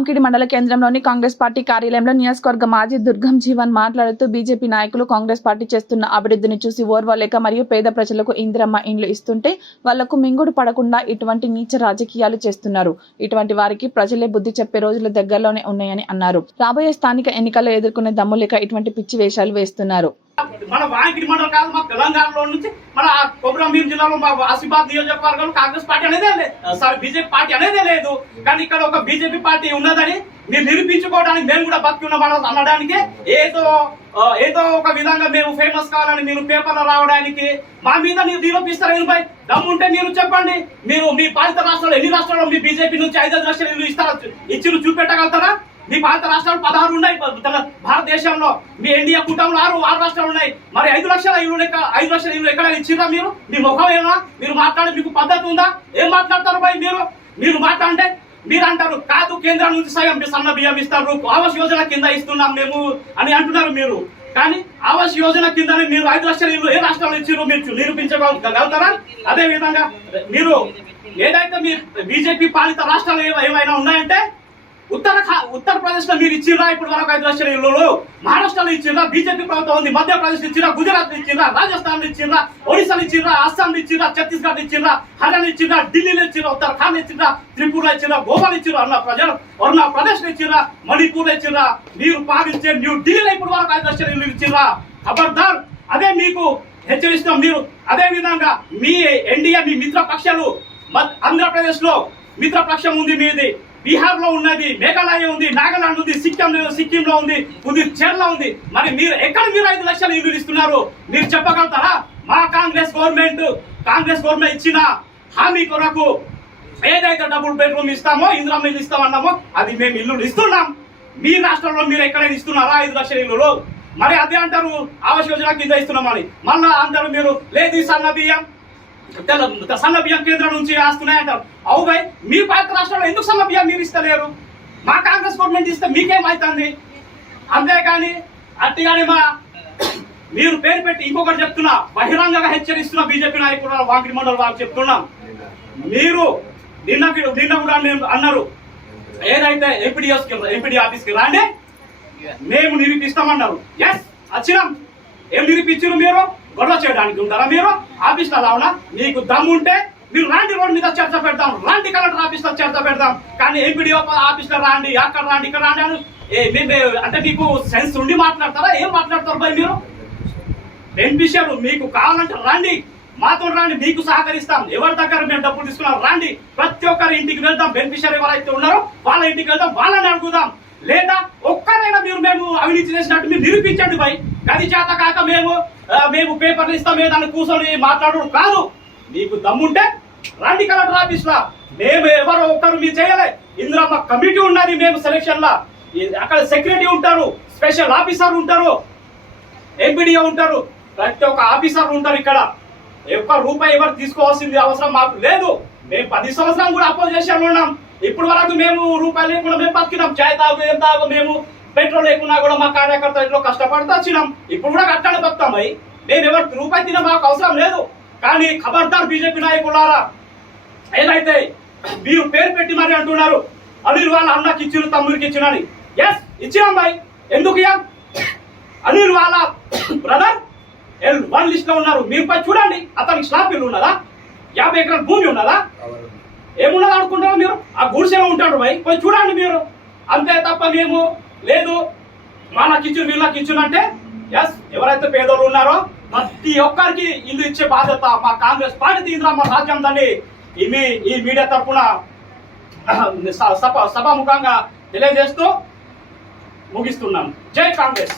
వాంకిడి మండల కేంద్రంలోని కాంగ్రెస్ పార్టీ కార్యాలయంలో నియోజకవర్గ మాజీ దుర్గం జీవన్ మాట్లాడుతూ బీజేపీ నాయకులు కాంగ్రెస్ పార్టీ చేస్తున్న అభివృద్ధిని చూసి ఓర్వలేక మరియు పేద ప్రజలకు ఇందిరమ్మ ఇండ్లు ఇస్తుంటే వాళ్లకు మింగుడు పడకుండా ఇటువంటి నీచ రాజకీయాలు చేస్తున్నారు. ఇటువంటి వారికి ప్రజలే బుద్ధి చెప్పే రోజులు దగ్గరలోనే ఉన్నాయని అన్నారు. రాబోయే స్థానిక ఎన్నికల్లో ఎదుర్కొనే దమ్ము లేక ఇటువంటి పిచ్చి వేషాలు వేస్తున్నారు. మన వాంకిడి మండలం కాదు, మా తెలంగాణలో నుంచి మన కొమరంభీం జిల్లాలో మా ఆసిఫాబాద్ నియోజకవర్గంలో కాంగ్రెస్ పార్టీ అనేదే లేదు, బీజేపీ పార్టీ అనేదే లేదు. కానీ ఇక్కడ ఒక బీజేపీ పార్టీ ఉన్నదని మీరు నిరూపించుకోవడానికి మేము కూడా బతికి ఉన్నాం అనడానికి ఏదో ఒక విధంగా మేము ఫేమస్ కావాలని మీరు పేపర్లో రావడానికి మా మీద మీరు నిరూపిస్తారు. ఎందుపై దమ్ముంటే మీరు చెప్పండి. మీరు మీ పాలిత రాష్ట్రాల్లో ఎన్ని రాష్ట్రాల్లో మీ బీజేపీ నుంచి 5 లక్షలు ఇల్లు ఇచ్చి చూపెట్టగలుగుతారా? మీ పాలిత రాష్ట్రాలు 16 ఉన్నాయి భారతదేశంలో. మీ ఎన్డీఏ కూటమిలో 6 రాష్ట్రాలు ఉన్నాయి. మరి 5 లక్షల ఇల్లు ఎక్కడ ఇచ్చిరా? మీరు మీ ముఖం ఏమన్నా? మీరు మాట్లాడే మీకు పద్ధతి ఉందా? ఏం మాట్లాడతారు భయ్ మీరు మాట్లాడంటే మీరు అంటారు కాదు కేంద్రం నుంచి సన్న బియ్యం ఇస్తారు, ఆవాస్ యోజన కింద ఇస్తున్నాం మేము అని అంటున్నారు మీరు. కానీ ఆవాస్ యోజన కింద మీరు 5 లక్షల ఇల్లు ఏ రాష్ట్రంలో ఇచ్చిరో మీరు నిరూపించగలుగుతారా? అదే విధంగా మీరు ఏదైతే మీ బీజేపీ పాలిత రాష్ట్రాలు ఏమైనా ఉన్నాయంటే ఉత్తరప్రదేశ్ లో మీరు ఇచ్చిరా ఇప్పుడు వరకు 5 లక్షల ఇల్లు, మహారాష్ట్రలో ఇచ్చిరా, బీజేపీ ప్రభుత్వం ఉంది, మధ్యప్రదేశ్ ఇచ్చిరా, గుజరాత్ ఇచ్చిరా, రాజస్థాన్ ఇచ్చిరా, ఒడిశాలో ఇచ్చిరా, అస్సాం ఇచ్చిరా, ఛత్తీస్గఢ్ ఇచ్చిరా, హర్యానా ఇచ్చిరా, ఢిల్లీలో ఇచ్చిరా, ఉత్తరాఖండ్ ఇచ్చిరా, త్రిపుర ఇచ్చిరా, గోవాలో ఇచ్చిరా, అరుణాచల్ ఇచ్చిరా, మణిపూర్ ఇచ్చిరా. మీరు పాలించే న్యూ ఢిల్లీలో ఇప్పుడు వరకు 5 లక్షల ఇల్లు ఇచ్చిరా. ఖబర్దార్, అదే మీకు హెచ్చరిస్తాం. మీరు అదే విధంగా మీ ఎన్డీఏ మీ మిత్రపక్షాలు ఆంధ్రప్రదేశ్ లో మిత్రపక్షం ఉంది, మీది బీహార్ లో ఉన్నది, మేఘాలయ ఉంది, నాగాలాండ్ ఉంది, సిక్కిం లో ఉంది, పుదుచ్చేరిలో ఉంది. మరి మీరు ఎక్కడ మీరు 5 లక్షల ఇల్లు ఇస్తున్నారు? మీరు చెప్పగలుగుతారా? మా కాంగ్రెస్ గవర్నమెంట్ ఇచ్చిన హామీ కొరకు ఏదైతే డబుల్ బెడ్రూమ్ ఇస్తామో, ఇందిరమ్మ ఇల్లు ఇస్తామన్నామో అది మేము ఇల్లు ఇస్తున్నాం. మీ రాష్ట్రంలో మీరు ఎక్కడైనా ఇస్తున్నారా 5 లక్షల ఇల్లు? మరి అదే అంటారు ఆవాస్ యోజన కింద ఇస్తున్నామని. మళ్ళా అంటారు మీరు లేదు సన్న బియ్యం కేంద్రం నుంచి వస్తున్నాయంటారు. అవు భయ్, మీ పాలిత రాష్ట్రంలో ఎందుకు సన్న బియ్యం మీరు ఇస్తలేరు? మా కాంగ్రెస్ గవర్నమెంట్ ఇస్తే మీకేమైతుంది? అంతేకాని అట్టిగాని మీరు పేరు పెట్టి ఇంకొకటి చెప్తున్నా, బహిరంగంగా హెచ్చరిస్తున్న బీజేపీ నాయకులు వాంకిడి మండలి వారికి చెప్తున్నాం. మీరు నిన్న కూడా అన్నారు ఏదైతే ఎంపీడీ ఆఫీస్కి రాండి మేము నిరూపిస్తామన్నారు. ఎస్ వచ్చినాం. ఏం నిరూపించారు? మీరు గొడవ చేయడానికి ఉంటారా? మీరు ఆఫీస్లో రావునా? మీకు దమ్ము ఉంటే మీరు రాండి, రోడ్ మీద చర్చ పెడతాం, రాండి కలెక్టర్ ఆఫీస్ లో చర్చ పెడతాం. కానీ ఎంపీడీ ఆఫీస్ లో రాండి, అక్కడ రాండి, ఇక్కడ రాండి అని అంటే మీకు సెన్స్ ఉండి మాట్లాడతారా? ఏం మాట్లాడతారు భయ్ మీరు? బెనిఫిషియర్ మీకు కావాలంటే రండి, మాతో రండి, మీకు సహకరిస్తాం. ఎవరి దగ్గర మేము డబ్బులు తీసుకున్నాం రండి, ప్రతి ఒక్కరి ఇంటికి వెళ్తాం. బెనిఫిషియర్ ఎవరైతే ఉన్నారో వాళ్ళ ఇంటికి వెళ్తాం, వాళ్ళని అడుగుదాం. లేదా ఒక్కరైనా మీరు అవినీతి చేసినట్టు మీరు నిరూపించండి భయ్. గది చేత కాక మేము పేపర్లు ఇస్తాం ఏదన్నా కూర్చొని మాట్లాడడం కాదు. మీకు దమ్ముంటే రండి కలెక్టర్ ఆఫీస్ లా. మేము ఎవరో ఒక్కరు మీరు చేయలే. ఇందులో మా కమిటీ ఉన్నది, మేము సెలక్షన్ లా అక్కడ సెక్రటరీ ఉంటారు, స్పెషల్ ఆఫీసర్ ఉంటారు, ఎంపీడీఓ ఉంటారు, ప్రతి ఒక్క ఆఫీసర్ ఉంటారు. ఇక్కడ ఒక్క రూపాయి ఎవరు తీసుకోవాల్సింది అవసరం మాకు లేదు. మేము 10 సంవత్సరాలు కూడా అపోజ్ చేసాము ఉన్నాం. ఇప్పుడు వరకు మేము రూపాయలు లేకుండా మేము బతికినాం. చాయ్ తాగు ఏం తాగు, మేము పెట్రోల్ లేకున్నా కూడా మా కార్యకర్తలు కష్టపడుతూ వచ్చినాం. ఇప్పుడు కూడా కట్టాలి బతాం అయి. మేము ఎవరికి రూపాయి తిన మాకు అవసరం లేదు. కానీ ఖబర్దార్ బీజేపీ నాయకులారా, ఏదైతే మీరు పేరు పెట్టి మరి అంటున్నారు అనిల్ వాళ్ళ అన్నకి ఇచ్చిన తమ్ముడికి ఇచ్చినని. ఎస్ ఇచ్చినాం బాయ్. ఎందుకు ఇయ్యాం? అనిల్ వాళ్ళ బ్రదర్ L1 లిస్ట్ లో ఉన్నారు. మీరు పై చూడండి, అతనికి స్లాబ్ ఇల్లు ఉన్నదా? 50 ఎకరాల భూమి ఉన్నదా? ఏమున్నదా అనుకుంటారో మీరు? ఆ గుడిసెలో ఉంటాడు భయ్, పోయి చూడండి మీరు. అంతే తప్ప మేము లేదు వాళ్ళకి ఇచ్చిన వీళ్ళకి ఇచ్చిన అంటే ఎస్ ఎవరైతే పేదోళ్ళు ఉన్నారో ప్రతి ఒక్కరికి ఇల్లు ఇచ్చే బాధ్యత మా కాంగ్రెస్ పార్టీ ఇందిరమ్మ రాజ్యం దాన్ని ఈ మీడియా తరఫున సభాముఖంగా తెలియజేస్తూ ముగిస్తున్నాం. జై కాంగ్రెస్.